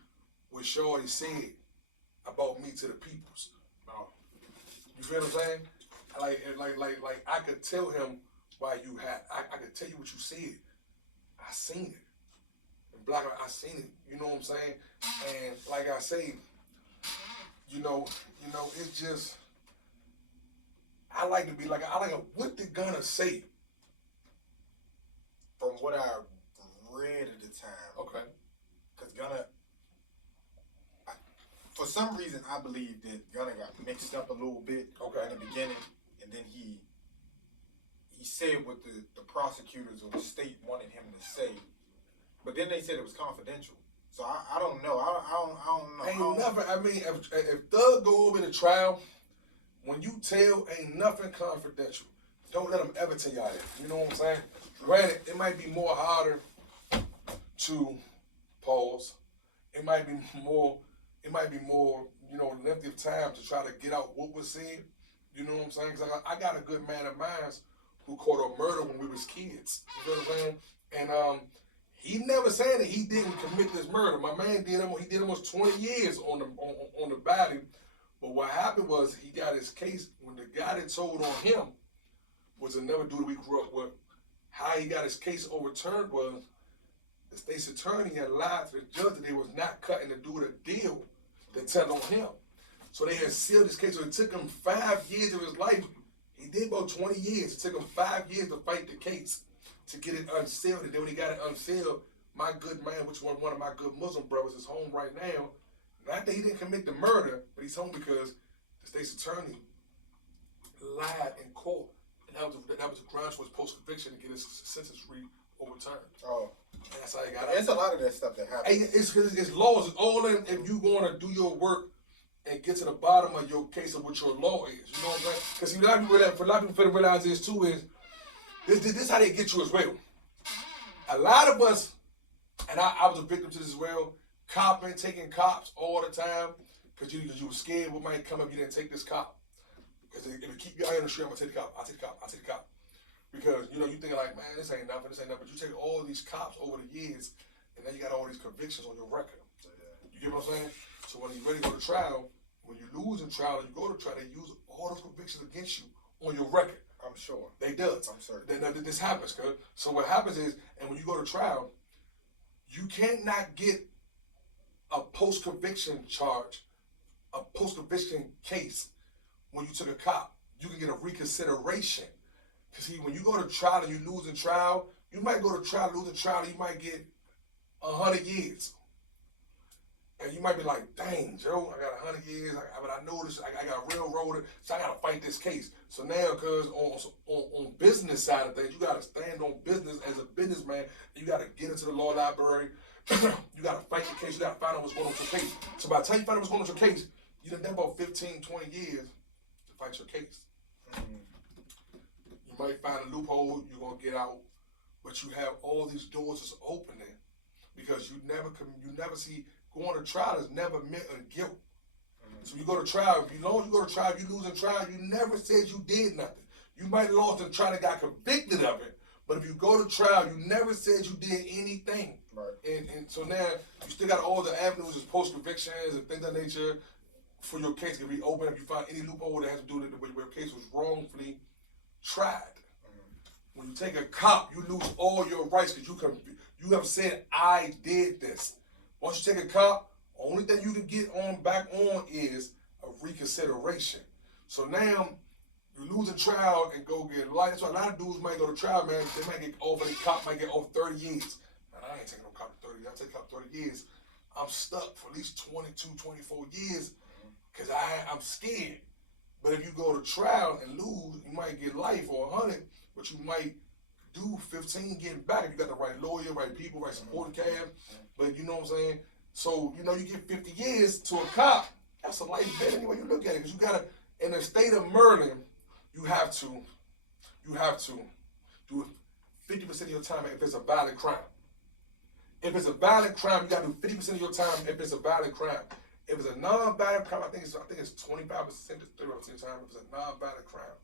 what Shorty said about me to the peoples. You feel what I'm saying? Like I could tell him why you had. I could tell you what you said. I seen it. In black, I seen it. You know what I'm saying? And like I say, you know, it's just. I like to be like what did Gunna say? From what I read at the time. Okay. Because Gunna, for some reason, I believe that Gunna got mixed up a little bit in the beginning, and then he said what the prosecutors or the state wanted him to say, but then they said it was confidential. So I don't know. I don't know. I mean, if Thug go over the trial, when you tell, ain't nothing confidential. Don't let them ever tell y'all that. You know what I'm saying? Granted, it might be more harder to pause. It might be more, lengthy of time to try to get out what was said. You know what I'm saying? Because I got a good man of mine who caught a murder when we was kids. You know what I'm saying? And he never said that he didn't commit this murder. My man did almost 20 years on the body. But what happened was he got his case when the guy that told on him was another dude that we grew up with. How he got his case overturned was the state's attorney had lied to the judge that they was not cutting the dude a deal to tell on him. So they had sealed his case. So it took him 5 years of his life. He did about 20 years. It took him 5 years to fight the case to get it unsealed. And then when he got it unsealed, my good man, which one of my good Muslim brothers, is home right now. Not that he didn't commit the murder, but he's home because the state's attorney lied in court. And that was a grounds for his post-conviction to get his sentence overturned. Oh. And that's how he got out. There's a lot of that stuff that happens. Hey, it's because it's laws. It's all in if you want to do your work and get to the bottom of your case of what your law is. You know what I'm saying? Because a lot of people realize this too is this is how they get you as well. A lot of us, and I was a victim to this as well, taking cops all the time because you were scared what might come up. You didn't take this cop. Because if you keep your eye on the street, I'm going to take the cop. I'll take the cop. Because, you thinking like, man, this ain't nothing. But you take all these cops over the years, and then you got all these convictions on your record. You get what I'm saying? So when you ready to go to trial, when you lose in trial and you go to trial, they use all those convictions against you on your record. I'm sure. They does. I'm certain. Then this happens, cuz. So what happens is, and when you go to trial, you can't not get a post-conviction charge, a post-conviction case when you took a cop. You can get a reconsideration. Because when you go to trial and you lose in trial, you might go to trial, lose in trial, and you might get 100 years. And you might be like, dang, Joe, I got 100 years, but I know this, I got railroaded, so I got to fight this case. So now, because on business side of things, you got to stand on business as a businessman. You got to get into the law library. You got to fight the case. You got to find out what's going on with your case. So by the time you find out what's going on with your case, you done about 15, 20 years to fight your case. You might find a loophole, you're going to get out, but you have all these doors that's opening because you never see, going to trial is never meant a guilt. So you go to trial, if you go to trial, you lose in trial, you never said you did nothing. You might have lost in trial and got convicted of it, but if you go to trial, you never said you did anything. Right. And so now you still got all the avenues as post-convictions and things of that nature. for your case to be reopened if you find any loophole that has to do with where your case was wrongfully tried. When you take a cop, you lose all your rights because you have said I did this. Once you take a cop, only thing you can get back on is a reconsideration. So now you lose a trial and go get life. That's why a lot of dudes might go to trial, man. They might get over, the cop might get over 30 years. Man, I ain't taking no cop 30 years. I take cop 30 years. I'm stuck for at least 22, 24 years because I'm scared. But if you go to trial and lose, you might get life or 100, but you might do 15 getting back if you got the right lawyer, right people, right supporting cast. But you know what I'm saying? So, you know, you get 50 years to a cop, that's a life bet anyway you look at it. Because you got to, in the state of Maryland, you have to do 50% of your time if it's a violent crime. If it's a violent crime, you got to do 50% of your time if it's a violent crime. If it's a non-violent crime, I think it's 25% to 30% of the time if it's a non-violent crime.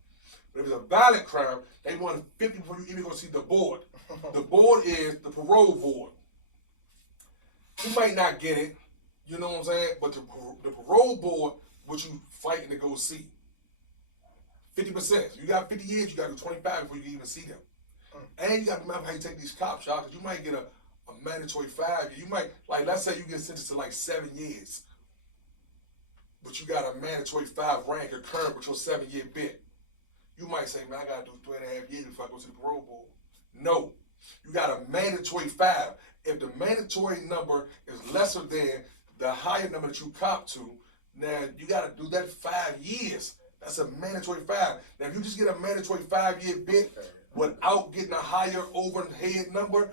But if it's a violent crime, they want 50 before you even go see the board. The board is the parole board. You might not get it, you know what I'm saying? But the parole board, what you fighting to go see. 50%. You got 50 years, you got to do 25 before you can even see them. And you got to remember how you take these cops, y'all, because you might get a mandatory 5 year. You might, like, let's say you get sentenced to like 7 years, but you got a mandatory 5 rank occurring with your 7-year bit. You might say, man, I got to do 3.5 years before I go to the parole board. No. You got a mandatory 5. If the mandatory number is lesser than the higher number that you cop to, now you got to do that 5 years. That's a mandatory 5. Now, if you just get a mandatory 5-year bit without getting a higher overhead number,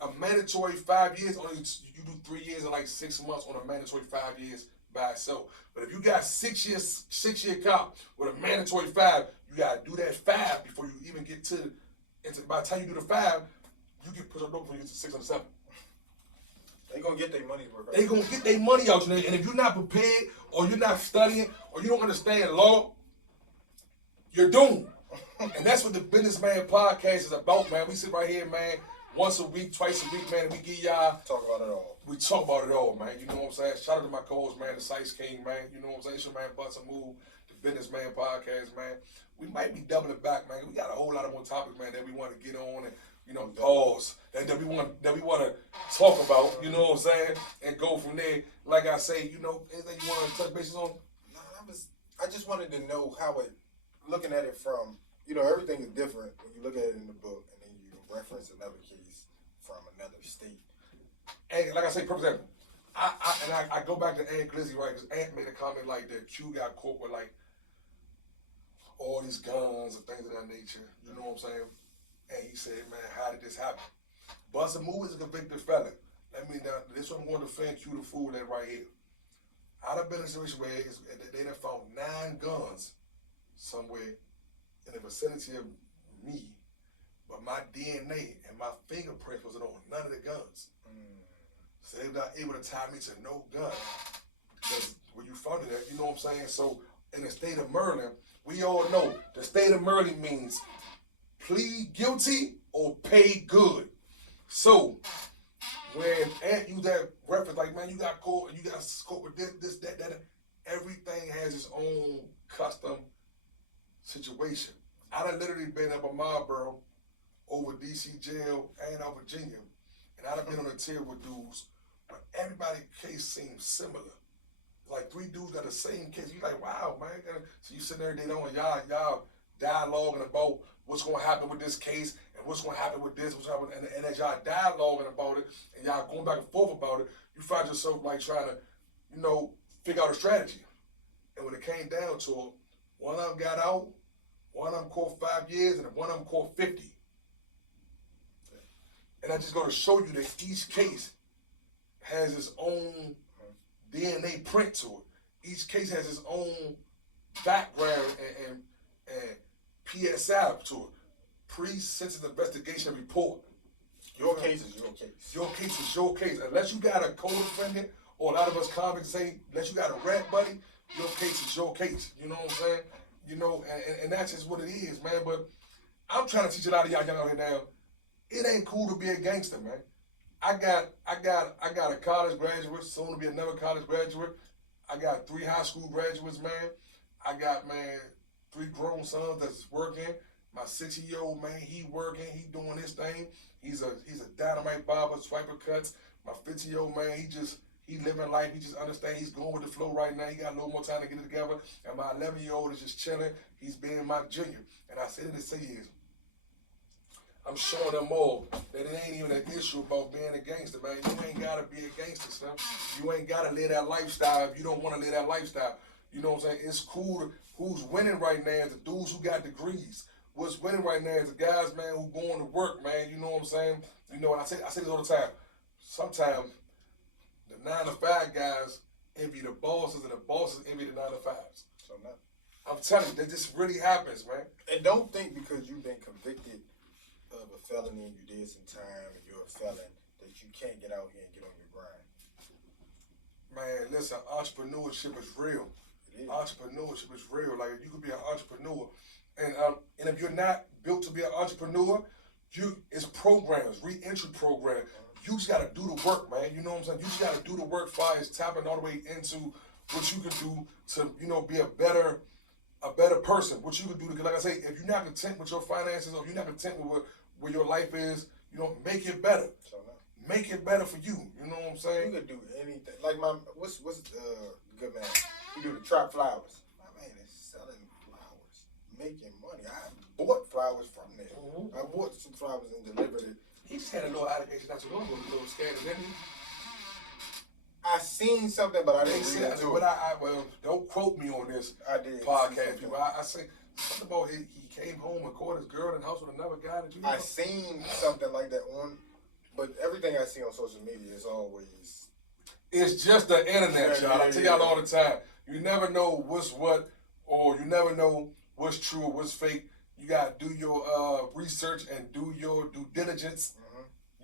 a mandatory 5 years, only you do 3 years and like 6 months on a mandatory 5 years by itself. But if you got 6-year cop with a mandatory 5, you got to do that 5 before you even get to, by the time you do the 5, you get put on before you get to 6 or 7. They gonna get their money's worth. They gonna get their money out you, and if you're not prepared, or you're not studying, or you don't understand law, you're doomed. And that's what the Businessman Podcast is about, man. We sit right here, man, once a week, twice a week, man, and we give y'all talk about it all. We talk about it all, man. You know what I'm saying? Shout out to my co-host, man, the Sice King, man. You know what I'm saying? It's your man, Bustamove, the Businessman Podcast, man. We might be doubling back, man. We got a whole lot of more topics, man, that we want to get on and, you know, pause that we want to talk about. You know what I'm saying? And go from there. Like I say, you know, anything you want to touch bases on? No, I just wanted to know how it, looking at it from, you know, everything is different when you look at it in the book and then you reference another case from another state. And like I say, for example, I go back to Aunt Glizzy, right? Because Aunt made a comment like that Q got caught with like all these guns and things of that nature. You know what I'm saying? And he said, man, how did this happen? Bustamove is a convicted felon. This one I'm going to defend Q the fool that right here. I'd have been in a situation where they done found 9 guns somewhere in the vicinity of me, but my DNA and my fingerprints wasn't on none of the guns. So they're not able to tie me to no gun. Because when you found it, you know what I'm saying? So in the state of Maryland, we all know the state of Maryland means plead guilty or pay good. So when Aunt used that reference, like, man, you got caught and you got caught with this, that, everything has its own custom situation. I done literally been up in Marlboro over DC jail and over Virginia. And I done been on a tier with dudes, but everybody's case seems similar. Like 3 dudes got the same case. You like, wow, man. So you sitting there, y'all dialoguing about what's going to happen with this case and what's going to happen with this, and as y'all dialoguing about it and y'all going back and forth about it, you find yourself like trying to, you know, figure out a strategy. And when it came down to it, one of them got out, one of them caught 5 years, and one of them caught 50. And I just going to show you that each case has its own DNA print to it. Each case has its own background and PSI to it. Pre-sentence investigation report. Your case is your case. Your case is your case. Unless you got a co-defendant, or a lot of us convicts say, unless you got a rat buddy, your case is your case. You know what I'm saying? You know, and that's just what it is, man. But I'm trying to teach a lot of y'all young out here now. It ain't cool to be a gangster, man. I got a college graduate, soon to be another college graduate. I got 3 high school graduates, man. I got, man, 3 grown sons that's working. My 60-year-old, man, he working, he doing his thing. He's a dynamite barber, swiper cuts. My 50-year-old, man, he living life. He just understand he's going with the flow right now. He got a little more time to get it together. And my 11-year-old is just chilling. He's being my junior. And I said it to say is, I'm showing them all that it ain't even an issue about being a gangster, man. You ain't gotta be a gangster, son. You ain't gotta live that lifestyle if you don't want to live that lifestyle. You know what I'm saying? It's cool. Who's winning right now is the dudes who got degrees. What's winning right now is the guys, man, who going to work, man. You know what I'm saying? You know, and I say this all the time. Sometimes the 9-to-5 guys envy the bosses, and the bosses envy the 9-to-5s. So now, I'm telling you, that this really happens, man. and don't think because you've been convicted of a felony and you did some time and you're a felon that you can't get out here and get on your grind. Man, listen, entrepreneurship is real. It is. Entrepreneurship is real. Like, you could be an entrepreneur, and if you're not built to be an entrepreneur, it's programs, re-entry program. You just gotta do the work, man. You know what I'm saying? You just gotta do the work. Far as tapping all the way into what you can do to, you know, be a better person. What you can do to, like I say, if you're not content with your finances, or if you're not content with where your life is, you know, make it better. So now, Make it better for you. You know what I'm you saying? could do anything. Like what's good man? You do the trap flowers. My man is selling flowers, making money. I bought flowers from there. Mhm. I bought some flowers and delivered it. He just had a little allegation not too long ago, a little scandal, didn't he? I seen something, but I They didn't read said, into but it. well, don't quote me on this I did see podcast, something. people. I say something about he came home and caught his girl in the house with another guy. That you know? I seen something like that on, but everything I see on social media is always. It's just the internet, y'all. I tell y'all all the time. You never know what's what, or you never know what's true or what's fake. You gotta do your research and do your due diligence.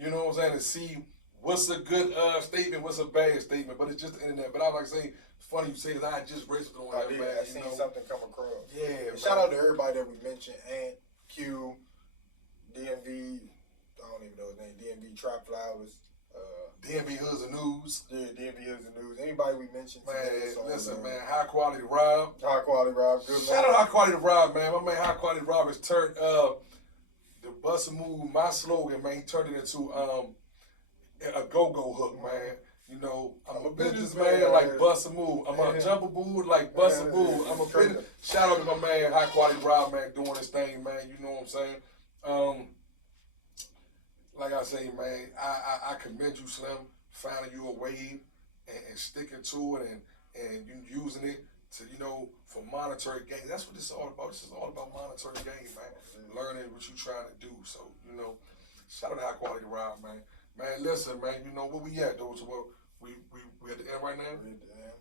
You know what I'm saying? To see what's a good statement, what's a bad statement. But it's just the internet. But I like to say, it's funny you say that. I just registered on I that, did. man. I seen something come across. Yeah, And shout out to everybody that we mentioned: Ant, Q, DMV. I don't even know his name. DMV Trap Flowers. DMV Hoods and News. Yeah, DMV Here's the News. Anybody we mentioned Man, today? It's on, listen, man, high quality Rob. High quality Rob. Good Shout out High Quality Rob, man. My man High Quality Rob has turned the Bustamove, my slogan, man. He turned it into a go-go hook, man. You know, I'm a businessman like Bustamove. I'm a jumper boo like Bustamove. I'm a business. Shout out to my man High Quality Rob, man, doing his thing, man. You know what I'm saying? Like I say, man, I commend you, Slim, finding you a wave and sticking to it and you using it to, you know, for monetary gain. That's what this is all about. This is all about monetary gain, man. Learning what you're trying to do. So, you know, shout out to High Quality Rob, man. Man, listen, man, you know where we at, though? So we at the end right now?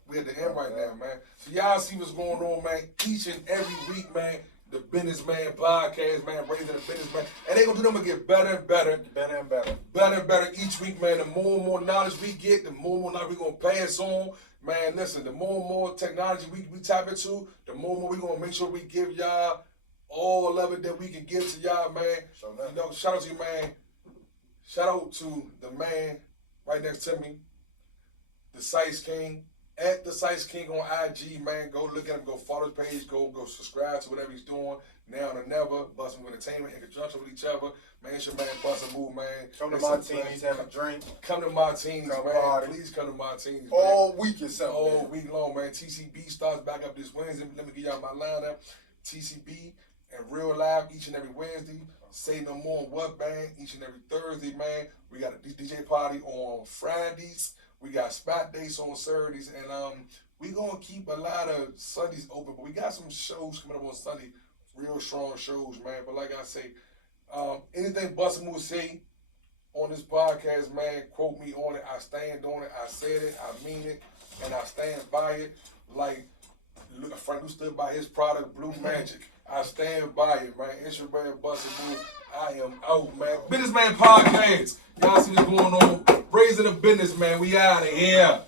We at the end right now, man. So y'all see what's going on, man. Each and every week, man, the Businessman Podcast, man, raising the businessman. And they gonna do them and get better and better. Better and better. Better and better each week, man. The more and more knowledge we get, the more and more knowledge we gonna pass on. Man, listen, the more and more technology we tap into, the more and more we gonna make sure we give y'all all of it that we can give to y'all, man. So You know, shout out to you, man. Shout out to the man right next to me, the Sice King. At the Sice King on IG, man. Go look at him, go follow his page, go subscribe to whatever he's doing. Now and never, Bustamove Entertainment in conjunction with each other. Man, it's your man Bustamove, man. Come to It's a Martini's, pleasure. have a drink. Come to Martini's, Come man. party. Please come to Martini's, man. All week or something. All man. week long, man. TCB starts back up this Wednesday. Let me give y'all my lineup. TCB and Real Live each and every Wednesday. Say No More on What Bang each and every Thursday, man. We got a DJ party on Fridays. We got spot dates on Saturdays, and we gonna keep a lot of Sundays open. But we got some shows coming up on Sunday, real strong shows, man. But like I say, anything Bustamove say on this podcast, man, quote me on it. I stand on it. I said it. I mean it, and I stand by it. Like a friend who stood by his product, Blue Magic. I stand by it, man. It's your man Bustamove. I am out, man. Businessman Podcast. Y'all see what's going on. Raising the business, man. We out of here.